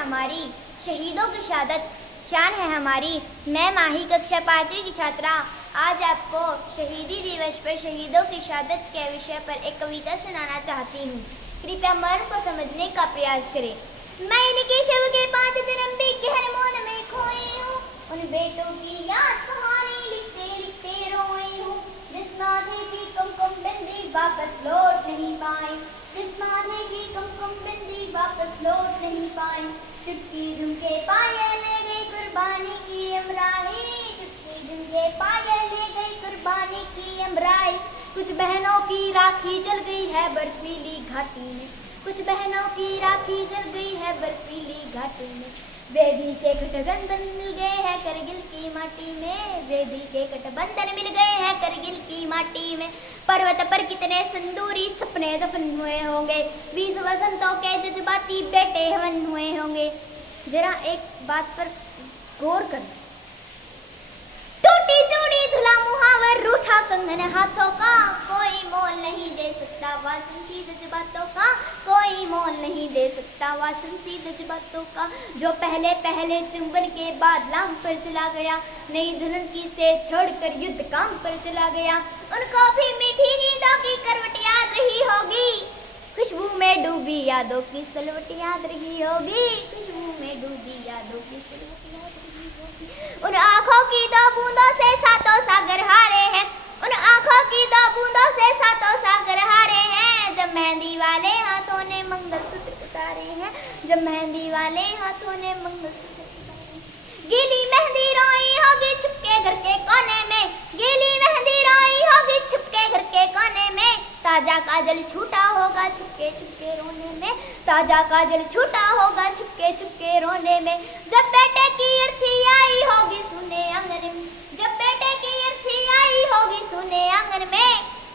हमारी, शहीदों की शहादत शान है हमारी। मैं माही कक्षा 5वीं की छात्रा आज आपको शहीदी दिवस पर शहीदों की शहादत के विषय पर एक कविता सुनाना चाहती हूँ। कृपया मर्म को समझने का प्रयास करें। मैं इनके शव के 5 जन्म भी गहन मौन में खोई हूँ, उन बेटों की याद कहानी लिखते लिखते रोई हूँ। जिस माथे की कुमकुम बिंदी वापस लौट नहीं पाई, जिस माथे की कुमकुम बिंदी वापस लौट नहीं पाई। चुटकी झुमके पायल ले गई कुर्बानी की अमराई, चुटकी झुमके पायल ले गई कुर्बानी की अमराई। कुछ बहनों की राखी जल गई है बर्फीली घाटी में, कुछ बहनों की राखी जल गई है बर्फीली घाटी में। वे भी के गठबंधन मिल गए हैं करगिल की माटी में, वे भी के गठबंधन मिल गए हैं करगिल की माटी में। पर्वत पर कितने संदूरी सपने दफन हुए होंगे, 20 वसंतों के जज्बाती बेटे हवन हुए होंगे। जरा एक बात पर गौर करना, टूटी चूड़ी धुला मुहावर रूठा कंगन हाथों का, कोई मोल नहीं दे सकता वासंती जज्बातों का, कोई मोल नहीं दे सकता वासंती जज्बातों का। जो पहले पहले चुंबन के बाद लाम पर चला गया, नई दुल्हन की से छोड़कर युद्ध काम पर चला गया। उनको भी मीठी नींदों की करवट याद रही होगी, खुशबू में डूबी यादों की सलवट याद रही होगी, खुशबू में डूबी यादों की सलवट याद रही होगी। उन आँखों की 2 बूंदों से सातों सागर हारे हैं, उन आँखों की 2 बूंदों से सातों सागर हारे हैं। जब मेहंदी वाले हाथों ने मंगलसूत्र उतारे हैं, जब मेहंदी वाले हाथों ने मंगलसूत्र उतारे हैं। गीली मेहंदी रोई होगी छुपके घर के कोने में, गीली मेहंदी रोई होगी छुपके घर के कोने में। ताजा काजल छूटा होगा छुपके छुपके रोने में, ताजा काजल छूटा होगा छुपके छुपके रोने में। जब बेटे की अर्थी आई होगी सुने आंगन में, जब बेटे की अर्थी आई होगी सुने आंगन में।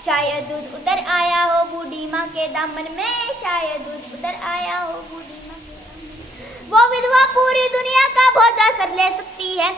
शायद दूध उतर आया हो बूढ़ी माँ के दामन में, शायद दूध उतर आया हो बूढ़ी माँ के दामन में। वो विधवा पूरी दुनिया का भोजा सर ले सकती है,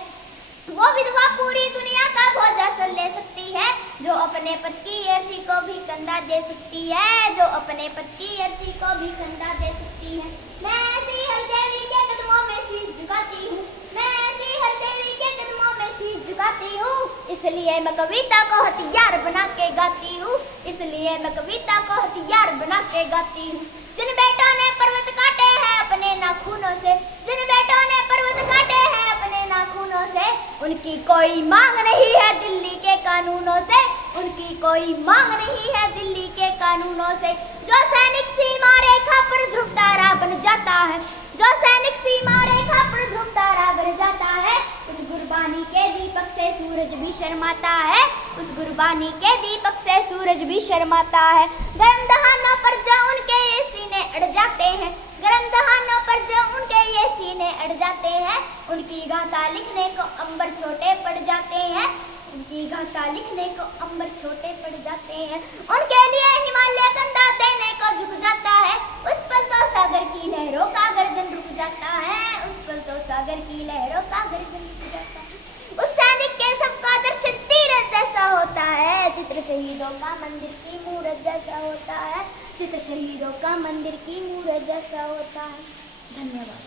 वो विधवा पूरी दुनिया का भोजा सर ले सकती है। जो अपने पति की अर्थी को भी कंधा दे सकती है, जो अपने पति की अर्थी को भी कंधा दे सकती है। मैं ऐसी हर देवी के कदमों में शीश झुकाती हूँ, मैं ऐसी हर देवी के कदमों में शीश झुकाती हूँ। इसलिए मैं कविता को हथियार बना के गाती हूँ, इसलिए मैं कविता को हथियार बना के गाती हूँ। जिन बेटों ने पर्वत काटे हैं अपने नाखूनों से, जिन बेटों ने पर्वत काटे हैं अपने नाखूनों से, उनकी कोई मांग नहीं है दिल्ली के कानूनों से, उनकी कोई मांग नहीं है दिल्ली के कानूनों से। जो सैनिक सीमा रेखा पर ध्रुव तारा बन जाता है, जो सैनिक सीमा रेखा पर ध्रुव तारा बन जाता है, उस गुरबानी के दीपक से सूरज भी शर्माता है, उस गुरबानी के दीपक से सूरज भी शर्माता है। गर्म दहानों पर जो उनके ये सीने अड़ जाते हैं, गर्म दहानों पर जो उनके ये सीने अड़ जाते हैं, उनकी गाथा लिखने को अंबर छोटे पड़ जाते हैं, उनकी गाथा लिखने को अंबर छोटे पड़ जाते हैं। उनके लिए हिमालय कंधा देने को झुक जाता है, उस पल तो सागर की लहरों का गर्जन रुक जाता है, उस पल तो सागर की लहरों का गर्जन रुक जाता है। उस सैनिक के सबका दर्शन तीरथ जैसा होता है, चित्र शहीदों का मंदिर की मूरत जैसा होता है, चित्र शहीदों का मंदिर की मूरत जैसा होता है। धन्यवाद।